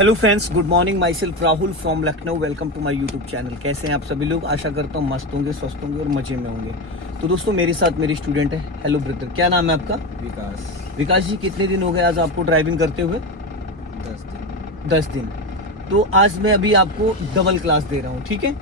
Hello friends, good morning. Myself Rahul from Lucknow. Welcome to my YouTube channel. कैसे हैं आप सभी लोग? आशा करता हूँ मस्त होंगे, स्वस्थ होंगे और मजे में होंगे। तो दोस्तों, मेरे साथ मेरी स्टूडेंट है। हेलो ब्रदर, क्या नाम है आपका? विकास। विकास जी, कितने दिन हो गए आज आपको ड्राइविंग करते हुए? 10 दिन। 10 दिन। तो आज मैं अभी आपको डबल क्लास दे रहा हूँ, ठीक है?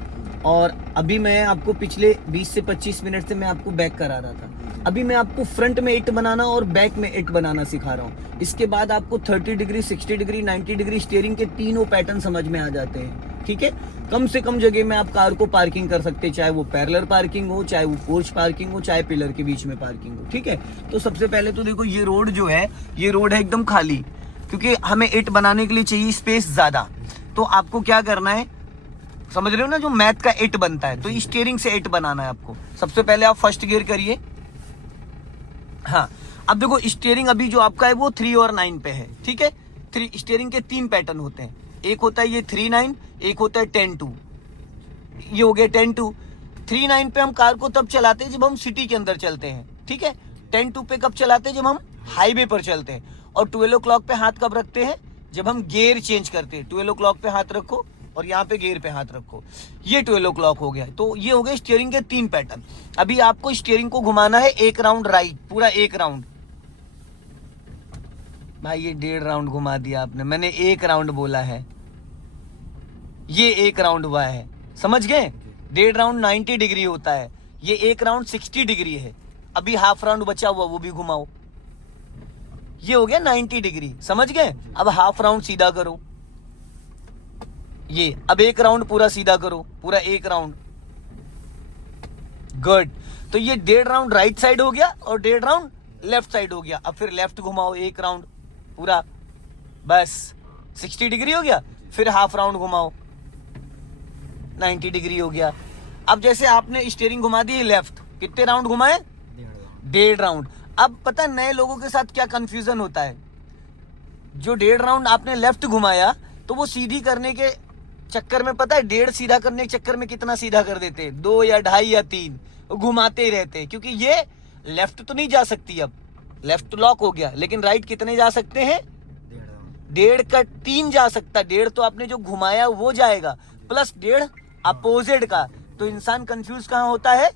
और अभी मैं आपको पिछले 20 से 25 मिनट से मैं आपको बैक करा रहा था। अभी मैं आपको फ्रंट में 8 बनाना और बैक में 8 बनाना सिखा रहा हूँ। इसके बाद आपको 30 डिग्री, 60 डिग्री, 90 डिग्री स्टीयरिंग के तीनों पैटर्न समझ में आ जाते हैं, ठीक है? कम से कम जगह में आप कार को पार्किंग कर सकते हैं, चाहे वो पैरेलल पार्किंग हो, चाहे वो पोर्च पार्किंग हो, चाहे पिलर के बीच में पार्किंग हो, ठीक है? तो सबसे पहले तो देखो, ये रोड जो है, ये रोड है एकदम खाली, क्योंकि हमें 8 बनाने के लिए चाहिए स्पेस ज्यादा। तो आपको क्या करना है, समझ रहे हो ना? जो मैथ का 8 बनता है, तो स्टीयरिंग से 8 बनाना है आपको। सबसे पहले आप फर्स्ट गियर करिए। हाँ, अब देखो, स्टीयरिंग अभी जो आपका है वो 3 और 9 पे है, ठीक है? स्टीयरिंग के 3 पैटर्न होते हैं। एक होता है ये 3-9, एक होता है 10-2। ये हो गया 10-2। 3-9 पे हम कार को तब चलाते हैं जब हम सिटी के अंदर चलते हैं, ठीक है? 10-2 पे कब चलाते हैं? जब हम हाईवे पर चलते हैं। और 12 o'clock पे हाथ कब रखते हैं? जब हम गियर चेंज करते हैं। 12 o'clock पे हाथ रखो और यहाँ पे गियर पे हाथ रखो। ये 12 o'clock हो गया। तो ये हो गए स्टीयरिंग के 3 पैटर्न। अभी आपको स्टीयरिंग को घुमाना है 1 राउंड राइट, पूरा 1 राउंड। भाई, ये 1.5 राउंड घुमा दिया आपने, मैंने 1 राउंड बोला है। ये 1 राउंड हुआ है, समझ गए? 1.5 राउंड 90 डिग्री होता है, ये 1 राउंड 60 डिग्री है। अभी हाफ राउंड बचा हुआ, वो भी घुमाओ। ये हो गया 90 डिग्री, समझ गए? अब हाफ राउंड सीधा करो। ये अब 1 राउंड पूरा सीधा करो, पूरा 1 राउंड। गुड। तो ये 1.5 राउंड राइट साइड हो गया और 1.5 राउंड लेफ्ट साइड हो गया। अब फिर लेफ्ट घुमाओ 1 राउंड पूरा, बस 60 डिग्री हो गया। फिर हाफ राउंड घुमाओ, 90 डिग्री हो गया। अब जैसे आपने स्टीयरिंग घुमा दी लेफ्ट, कितने राउंड घुमाए? 1.5 राउंड। अब पता है नए लोगों के साथ क्या कंफ्यूजन होता है? जो 1.5 राउंड आपने लेफ्ट घुमाया, तो वो सीधी करने के चक्कर में, पता है 1.5 सीधा करने के चक्कर में कितना सीधा कर देते हैं? 2 या 2.5 या 3 घुमाते ही रहते हैं, क्योंकि ये लेफ्ट तो नहीं जा सकती। अब लेफ्ट लॉक हो गया, लेकिन राइट कितने जा सकते हैं? 1.5 का 3 जा सकता। 1.5 तो आपने जो घुमाया वो जाएगा, प्लस 1.5 अपोजिट का। तो इंसान कंफ्यूज कहाँ होता है?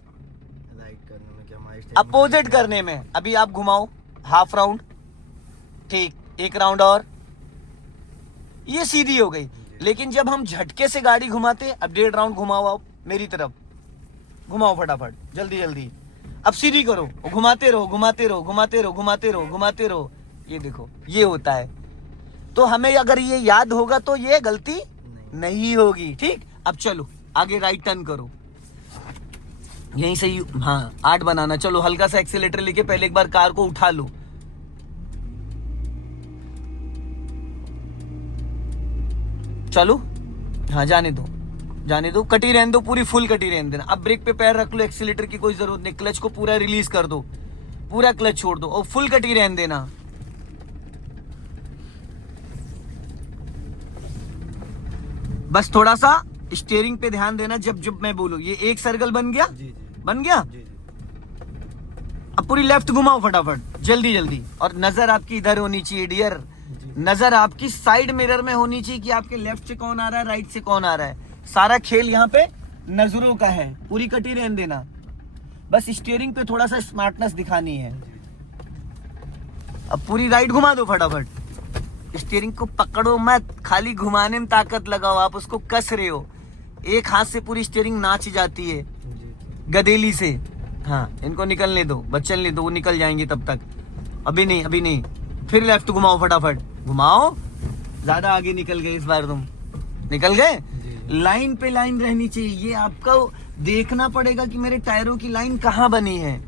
अपोजिट करने में। अभी आप घुमाओ हाफ राउंड, ठीक, 1 राउंड और, ये सीधी हो गई। लेकिन जब हम झटके से गाड़ी घुमाते हैं, अब 1.5 राउंड घुमाओ, आप मेरी तरफ घुमाओ फटाफट, जल्दी जल्दी। अब सीधी करो, घुमाते रहो, घुमाते रहो, घुमाते रहो, घुमाते रहो, घुमाते रहो। ये देखो, ये होता है। तो हमें अगर ये याद होगा तो ये गलती नहीं होगी, ठीक? अब चलो आगे राइट टर्न करो, यहीं से हाँ 8 बनाना। चलो हल्का सा एक्सीलेटर लेके पहले एक बार कार को उठा लो। चलो, हाँ जाने दो, जाने दो, कटी रहने दो, पूरी फुल कटी रहने देना। अब ब्रेक पे पैर रख लो, एक्सीलेटर की कोई जरूरत नहीं। क्लच को पूरा रिलीज कर दो, पूरा क्लच छोड़ दो और फुल कटी रहने देना। बस थोड़ा सा स्टीयरिंग पे ध्यान देना जब जब मैं बोलूं। ये एक सर्कल बन गया, बन गया। अब पूरी लेफ्ट घुमाओ फटाफट, जल्दी जल्दी। और नजर आपकी इधर होनी चाहिए डियर, नजर आपकी साइड मिरर में होनी चाहिए कि आपके लेफ्ट से कौन आ रहा है, राइट से कौन आ रहा है। सारा खेल यहाँ पे नजरों का है। पूरी कटी रहने देना, बस स्टीयरिंग पे थोड़ा सा स्मार्टनेस दिखानी है। अब पूरी राइट घुमा दो फटाफट। स्टीयरिंग को पकड़ो मत, खाली घुमाने में ताकत लगाओ। आप उसको कस रहे हो, एक हाथ से पूरी स्टीयरिंग नाच जाती है गदेली से। हाँ, इनको निकलने दो, बस चलने दो, वो निकल जाएंगे तब तक। अभी नहीं, अभी नहीं। फिर लेफ्ट घुमाओ फटाफट, घुमाओ। ज्यादा आगे निकल गए इस बार, तुम निकल गए। लाइन पे लाइन रहनी चाहिए। ये आपको देखना पड़ेगा कि मेरे टायरों की लाइन कहाँ बनी है।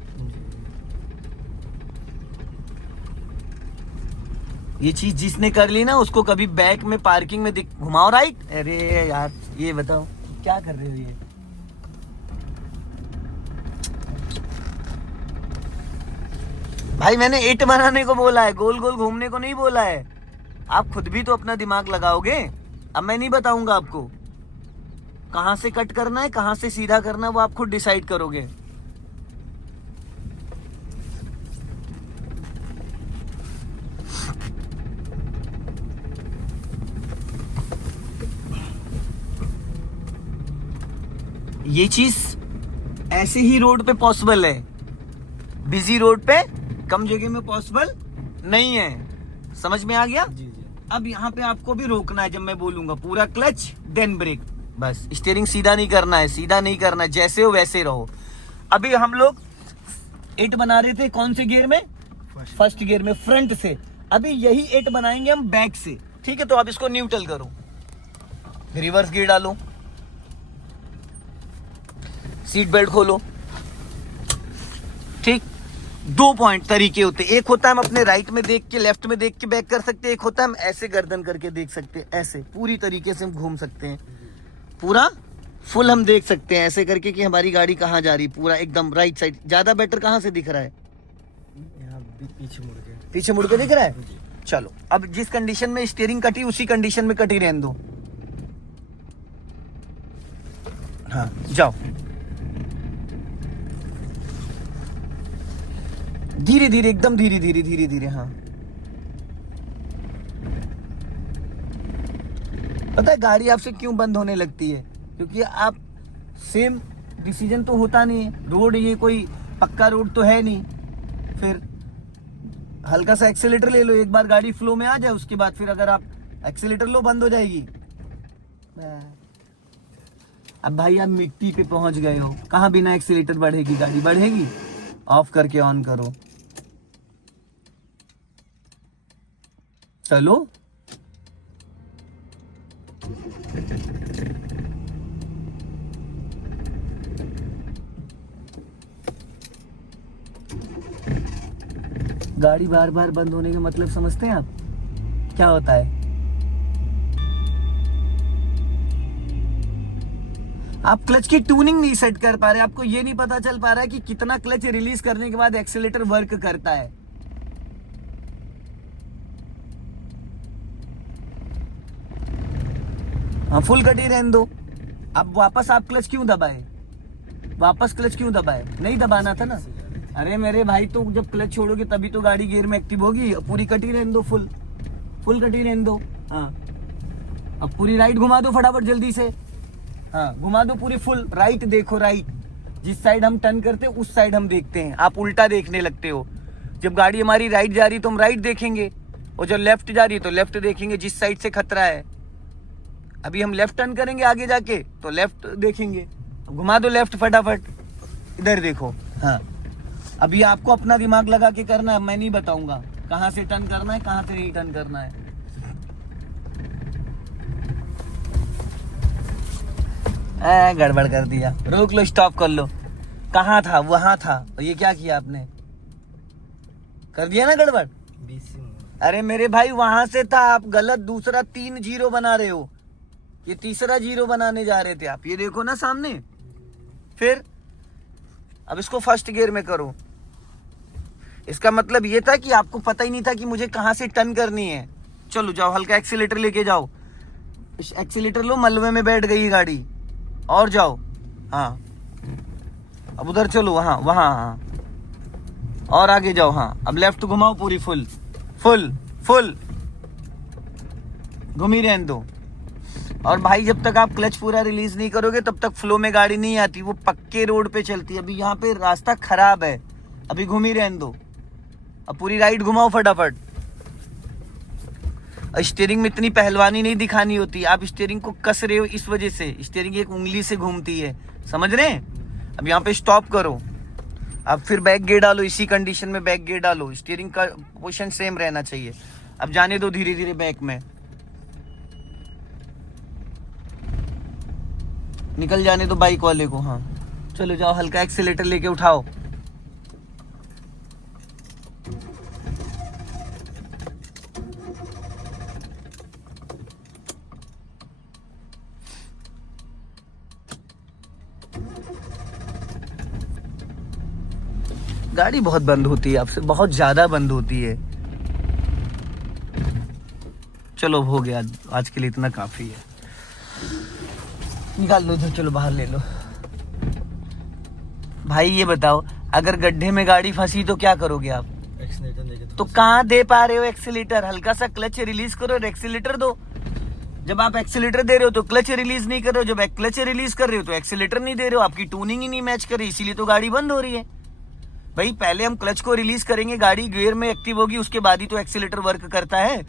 ये चीज जिसने कर ली ना, उसको कभी बैक में पार्किंग में घुमाओ राइट। अरे यार, ये बताओ क्या कर रहे हो? ये भाई, मैंने 8 बनाने को बोला है, गोल गोल घूमने को नहीं बोला है। आप खुद भी तो अपना दिमाग लगाओगे। अब मैं नहीं बताऊंगा आपको कहां से कट करना है, कहां से सीधा करना है, वो आप खुद डिसाइड करोगे। ये चीज ऐसे ही रोड पे पॉसिबल है, बिजी रोड पे कम जगह में पॉसिबल नहीं है। समझ में आ गया? जी जी। अब यहाँ पे आपको भी रोकना है, जब मैं बोलूंगा पूरा क्लच देन ब्रेक, बस। स्टीयरिंग सीधा नहीं करना है, सीधा नहीं करना है, जैसे हो वैसे रहो। अभी हम लोग 8 बना रहे थे कौन से गियर में? फर्स्ट गियर में, फ्रंट से। अभी यही 8 बनाएंगे हम बैक से, ठीक है? तो अब इसको न्यूट्रल करो, रिवर्स गियर डालो, सीट बेल्ट खोलो, ठीक। 2 पॉइंट तरीके होते हैं, एक होता है हम अपने राइट में देख के, लेफ्ट में देख के बैक कर सकते हैं, एक होता है हम ऐसे गर्दन करके देख सकते हैं, ऐसे पूरी तरीके से हम घूम सकते हैं, पूरा फुल हम देख सकते हैं ऐसे करके कि हमारी गाड़ी कहाँ जा रही, पूरा एकदम राइट साइड। ज्यादा बेटर कहाँ से दिख रहा है? यहाँ पीछे मुड़ के। पीछे मुड़ के दिख रहा है? जी। चलो, अब जिस कंडीशन में स्टीयरिंग कटी उसी कंडीशन में कटी रहने दो। हाँ, जाओ धीरे धीरे, एकदम धीरे धीरे धीरे धीरे। हाँ, पता है गाड़ी आपसे क्यों बंद होने लगती है? क्योंकि आप सेम डिसीजन तो होता नहीं है। रोड ये कोई पक्का रोड तो है नहीं, फिर हल्का सा एक्सीलेटर ले लो, एक बार गाड़ी फ्लो में आ जाए, उसके बाद फिर अगर आप एक्सीलेटर लो बंद हो जाएगी। अब भाई आप मिट्टी पे पहुंच गए हो, कहाँ बिना एक्सीलेटर बढ़ेगी गाड़ी? बढ़ेगी? ऑफ करके ऑन करो, चलो। गाड़ी बार बार बंद होने का मतलब समझते हैं आप क्या होता है? आप क्लच की ट्यूनिंग नहीं सेट कर पा रहे, आपको ये नहीं पता चल पा रहा है कि कितना क्लच रिलीज करने के बाद एक्सीलेटर वर्क करता है। हाँ, फुल कटी रहने दो। अब वापस आप क्लच क्यों दबाए? वापस क्लच क्यों दबाए? नहीं दबाना था ना। अरे मेरे भाई, तो जब क्लच छोड़ोगे तभी तो गाड़ी गियर में एक्टिव होगी। पूरी कटी रहने दो, फुल कटी रहने दो। हाँ, अब पूरी राइट घुमा दो फटाफट जल्दी से। हाँ, घुमा दो पूरी फुल राइट। देखो राइट, जिस साइड हम टर्न करते हैं उस साइड हम देखते हैं, आप उल्टा देखने लगते हो। जब गाड़ी हमारी राइट जा रही तो हम राइट देखेंगे, और जब लेफ्ट जा रही है तो लेफ्ट देखेंगे, जिस साइड से खतरा है। अभी हम लेफ्ट टर्न करेंगे आगे जाके तो लेफ्ट देखेंगे। घुमा दो लेफ्ट फटाफट, इधर देखो। हाँ, अभी आपको अपना दिमाग लगा के करना है, मैं नहीं बताऊंगा कहाँ से टर्न करना है, कहाँ से नहीं टर्न करना है। गड़बड़ कर दिया, रोक लो, स्टॉप कर लो। कहाँ था? वहां था। और ये क्या किया आपने? कर दिया ना गड़बड़। अरे मेरे भाई, वहां से था, आप गलत दूसरा 3 जीरो बना रहे हो, ये तीसरा जीरो बनाने जा रहे थे आप। ये देखो ना सामने। फिर अब इसको फर्स्ट गियर में करो। इसका मतलब ये था कि आपको पता ही नहीं था कि मुझे कहाँ से टर्न करनी है। चलो जाओ, हल्का एक्सीलेटर लेके जाओ। एक्सीलेटर लो, मलबे में बैठ गई गाड़ी। और जाओ। हाँ, अब उधर चलो, वहाँ वहाँ। हाँ, और आगे जाओ। हाँ, अब लेफ्ट घुमाओ पूरी फुल घुमी रहने दो। और भाई, जब तक आप क्लच पूरा रिलीज नहीं करोगे तब तक फ्लो में गाड़ी नहीं आती, वो पक्के रोड पे चलती है। अभी यहाँ पे रास्ता खराब है, अभी घूम ही रहने दो। अब पूरी राइट घुमाओ फटाफट। स्टीयरिंग में इतनी पहलवानी नहीं दिखानी होती, आप स्टीयरिंग को कस रहे हो इस वजह से। स्टीयरिंग एक उंगली से घूमती है, समझ रहे हैं? अब यहाँ पे स्टॉप करो, अब फिर बैक गियर डालो, इसी कंडीशन में बैक गियर डालो। स्टीयरिंग का पोजीशन सेम रहना चाहिए। अब जाने दो धीरे धीरे बैक में, निकल जाने दो बाइक वाले को। हाँ, चलो जाओ, हल्का एक्सीलेटर लेके उठाओ। गाड़ी बहुत बंद होती है आपसे, बहुत ज्यादा बंद होती है। चलो हो गया, आज के लिए इतना काफी है। निकाल लो इधर, चलो बाहर ले लो। भाई ये बताओ, अगर गड्ढे में गाड़ी फंसी तो क्या करोगे आप? एक्सीलेटर देके तो कहाँ दे पा रहे हो एक्सीलेटर? हल्का सा क्लच रिलीज करो और एक्सीलेटर दो। जब आप एक्सीलेटर दे रहे हो तो क्लच रिलीज नहीं कर रहे हो, जब क्लच रिलीज कर रहे हो तो एक्सीलेटर नहीं दे रहे हो, आपकी ट्यूनिंग ही नहीं मैच कर रही, इसीलिए तो गाड़ी बंद हो रही है। भाई पहले हम क्लच को रिलीज करेंगे, गाड़ी गियर में एक्टिव होगी, उसके बाद ही तो एक्सीलेटर वर्क करता है।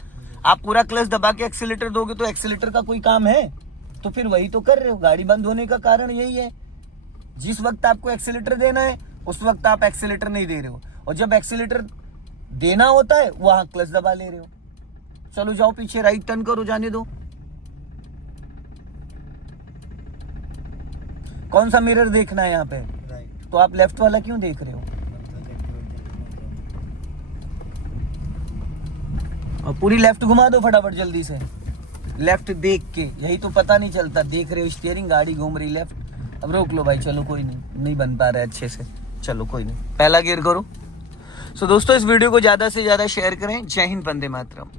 आप पूरा क्लच दबा के एक्सीलेटर दोगे तो एक्सीलेटर का कोई काम है? तो फिर वही तो कर रहे हो। गाड़ी बंद होने का कारण यही है, जिस वक्त आपको एक्सीलेटर देना है उस वक्त आप एक्सीलेटर नहीं दे रहे हो, और जब एक्सीलेटर देना होता है वहां क्लच दबा ले रहे हो। चलो जाओ पीछे, राइट टर्न करो, जाने दो। कौन सा मिरर देखना है यहाँ पे? राइट। तो आप लेफ्ट वाला क्यों देख रहे हो? और पूरी लेफ्ट घुमा दो फटाफट जल्दी से। लेफ्ट देख के, यही तो पता नहीं चलता, देख रहे हो स्टीयरिंग, गाड़ी घूम रही लेफ्ट। अब रोक लो भाई, चलो कोई नहीं बन पा रहा है अच्छे से, चलो कोई नहीं, पहला गियर करो। सो दोस्तों इस वीडियो को ज्यादा से ज्यादा शेयर करें। जय हिंद, वंदे मातरम।